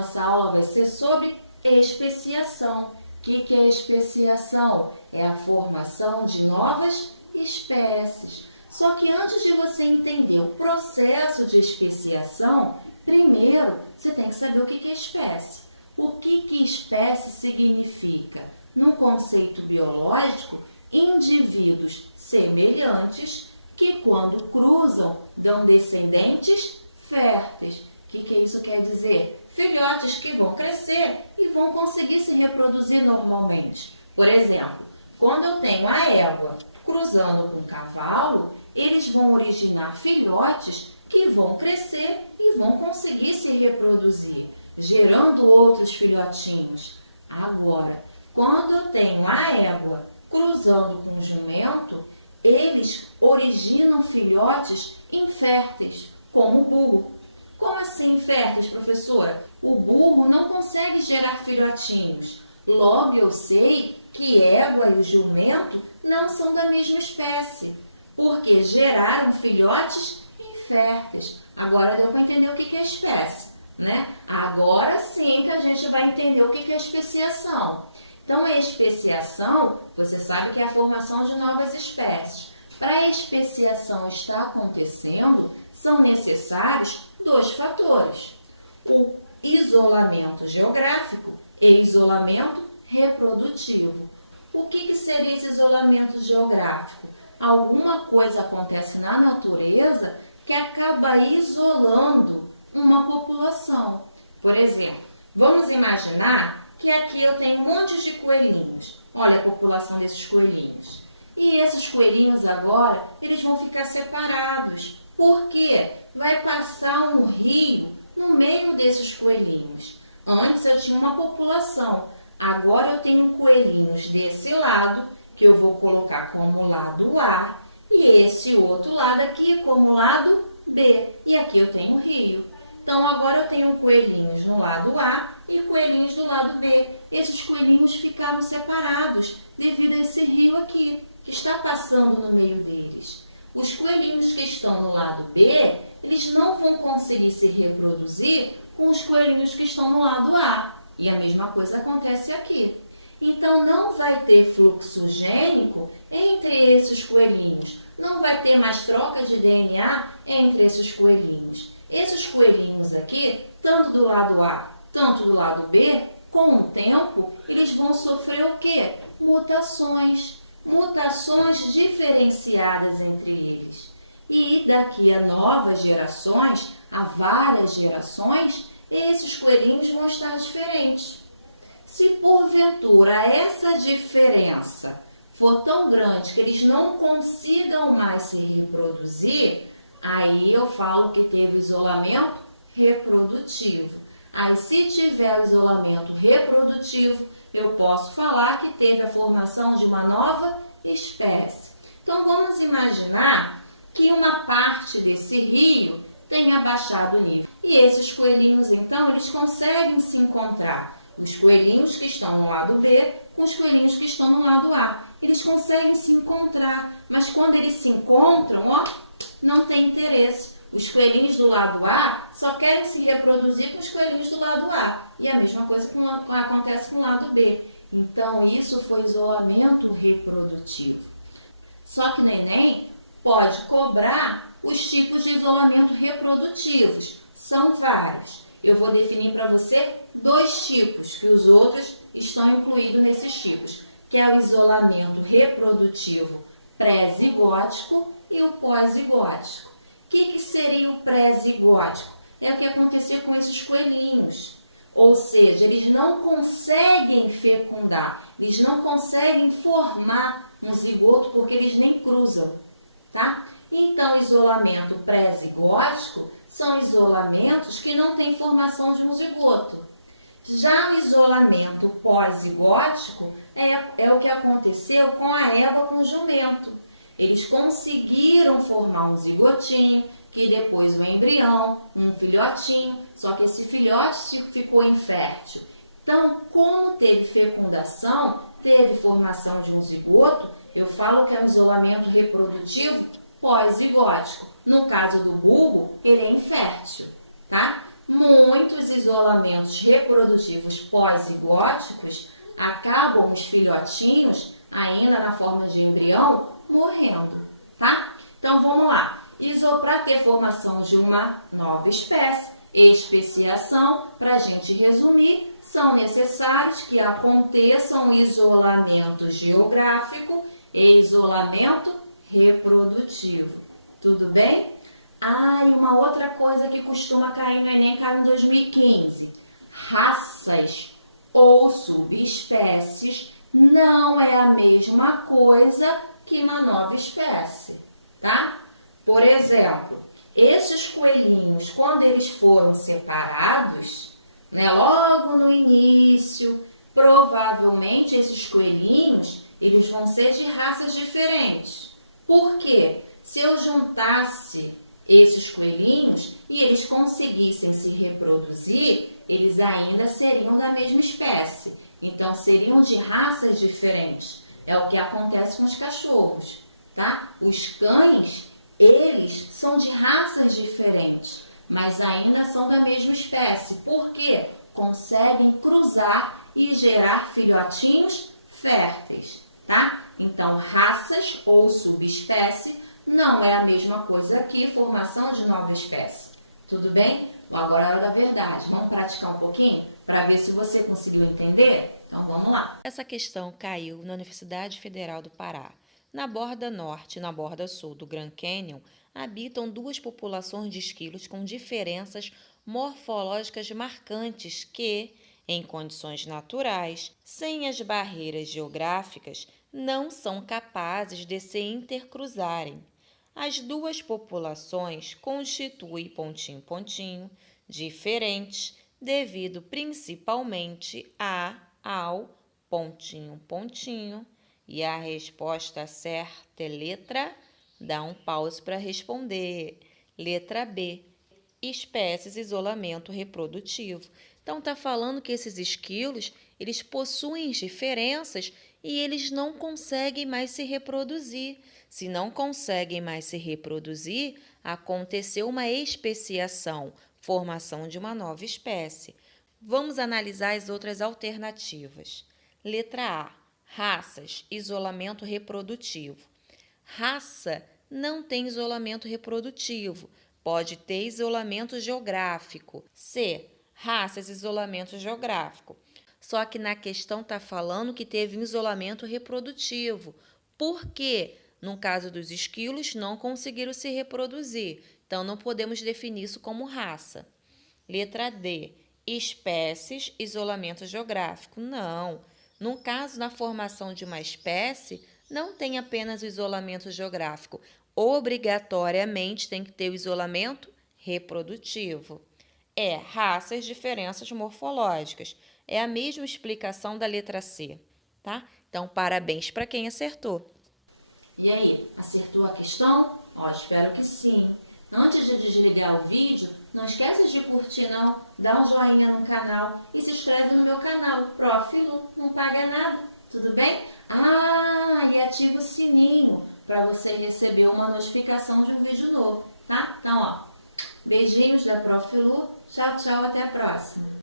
nossa aula vai ser sobre especiação. O que é especiação? É a formação de novas espécies. Só que antes de você entender o processo de especiação, primeiro você tem que saber o que é espécie. O que espécie significa? Num conceito biológico, indivíduos semelhantes que, quando cruzam, dão descendentes férteis. O que isso quer dizer? Filhotes que vão crescer e vão conseguir se reproduzir normalmente. Por exemplo, quando eu tenho a égua cruzando com o cavalo, eles vão originar filhotes que vão crescer e vão conseguir se reproduzir, gerando outros filhotinhos. Agora, quando eu tenho a égua cruzando com o jumento, eles originam filhotes inférteis, como o burro. Como assim inférteis, professora? O burro não consegue gerar filhotinhos. Logo eu sei que égua e jumento não são da mesma espécie, porque geraram filhotes inférteis. Agora deu para entender o que é espécie, né? Agora sim que a gente vai entender o que é especiação. Então, a especiação, você sabe que é a formação de novas espécies. Para a especiação estar acontecendo, são necessários dois fatores: o isolamento geográfico e isolamento reprodutivo. O que seria esse isolamento geográfico? Alguma coisa acontece na natureza que acaba isolando uma população. Por exemplo, vamos imaginar que aqui eu tenho um monte de coelhinhos. Olha a população desses coelhinhos. E esses coelhinhos agora, eles vão ficar separados. Por quê? Vai passar um rio no meio desses coelhinhos. Antes eu tinha uma população. Agora eu tenho coelhinhos desse lado, que eu vou colocar como lado A, e esse outro lado aqui como lado B. E aqui eu tenho o rio. Então, agora eu tenho coelhinhos no lado A e coelhinhos do lado B. Esses coelhinhos ficaram separados devido a esse rio aqui, que está passando no meio deles. Os coelhinhos que estão no lado B, eles não vão conseguir se reproduzir com os coelhinhos que estão no lado A. E a mesma coisa acontece aqui. Então, não vai ter fluxo gênico entre esses coelhinhos. Não vai ter mais troca de DNA entre esses coelhinhos. Esses coelhinhos aqui, tanto do lado A, tanto do lado B, com o tempo, eles vão sofrer o quê? Mutações. Mutações diferenciadas entre eles. E daqui a novas gerações, a várias gerações, esses coelhinhos vão estar diferentes. Se porventura essa diferença for tão grande que eles não consigam mais se reproduzir, aí eu falo que teve isolamento reprodutivo. Aí, se tiver isolamento reprodutivo, eu posso falar que teve a formação de uma nova espécie. Então, vamos imaginar que uma parte desse rio tenha baixado o nível. E esses coelhinhos, então, eles conseguem se encontrar. Os coelhinhos que estão no lado B com os coelhinhos que estão no lado A. Eles conseguem se encontrar, mas quando eles se encontram, ó, não tem interesse. Os coelhinhos do lado A só querem se reproduzir com os coelhinhos do lado A. E a mesma coisa acontece com o lado B. Então, isso foi isolamento reprodutivo. Só que o Enem pode cobrar os tipos de isolamento reprodutivos. São vários. Eu vou definir para você dois tipos, que os outros estão incluídos nesses tipos, que é o isolamento reprodutivo pré-zigótico e o pós-zigótico. O que seria o pré-zigótico? É o que acontecia com esses coelhinhos. Ou seja, eles não conseguem fecundar, eles não conseguem formar um zigoto porque eles nem cruzam, tá? Então, isolamento pré-zigótico são isolamentos que não têm formação de um zigoto. Já o isolamento pós-zigótico é o que aconteceu com a égua com o jumento. Eles conseguiram formar um zigotinho, que depois o embrião, um filhotinho, só que esse filhote ficou infértil. Então, como teve fecundação, teve formação de um zigoto, eu falo que é um isolamento reprodutivo pós-zigótico. No caso do bulbo, ele é infértil, tá? muitos isolamentos reprodutivos pós-zigóticos acabam os filhotinhos, ainda na forma de embrião, morrendo, tá? Então, vamos lá. Para ter formação de uma nova espécie, especiação, para a gente resumir, são necessários que aconteçam isolamento geográfico e isolamento reprodutivo. Tudo bem? E uma outra coisa que costuma cair no Enem, caiu em 2015. Raças ou subespécies não é a mesma coisa que uma nova espécie, tá? Por exemplo, esses coelhinhos, quando eles foram separados, logo no início, provavelmente esses coelhinhos, eles vão ser de raças diferentes. Por quê? Se eu juntasse esses coelhinhos e eles conseguissem se reproduzir, eles ainda seriam da mesma espécie. Então, seriam de raças diferentes. É o que acontece com os cachorros, tá? Os cães, eles são de raças diferentes, mas ainda são da mesma espécie. Por quê? Conseguem cruzar e gerar filhotinhos férteis, tá? Então, raças ou subespécie não é a mesma coisa que formação de nova espécie. Tudo bem? Bom, agora é a hora da verdade. Vamos praticar um pouquinho para ver se você conseguiu entender? Então, vamos lá. Essa questão caiu na Universidade Federal do Pará. Na borda norte e na borda sul do Grand Canyon, habitam duas populações de esquilos com diferenças morfológicas marcantes que, em condições naturais, sem as barreiras geográficas, não são capazes de se intercruzarem. As duas populações constituem pontinho diferentes devido principalmente ao pontinho. E a resposta certa é letra, dá um pause para responder. Letra B, espécies isolamento reprodutivo. Então, está falando que esses esquilos, eles possuem diferenças e eles não conseguem mais se reproduzir. Se não conseguem mais se reproduzir, aconteceu uma especiação, formação de uma nova espécie. Vamos analisar as outras alternativas. Letra A, raças, isolamento reprodutivo. Raça não tem isolamento reprodutivo, pode ter isolamento geográfico. C, raças, isolamento geográfico. Só que na questão está falando que teve um isolamento reprodutivo. Por quê? No caso dos esquilos, não conseguiram se reproduzir. Então, não podemos definir isso como raça. Letra D, espécies, isolamento geográfico. Não. No caso, na formação de uma espécie, não tem apenas o isolamento geográfico. Obrigatoriamente tem que ter o isolamento reprodutivo. Raças, diferenças morfológicas. É a mesma explicação da letra C, tá? Então, parabéns para quem acertou. E aí, acertou a questão? Espero que sim. Antes de desligar o vídeo, não esquece de curtir não, dá um joinha no canal e se inscreve no meu canal, Prof. Lu, não paga nada, tudo bem? E ativa o sininho para você receber uma notificação de um vídeo novo, tá? Então, beijinhos da Prof. Lu, tchau, até a próxima.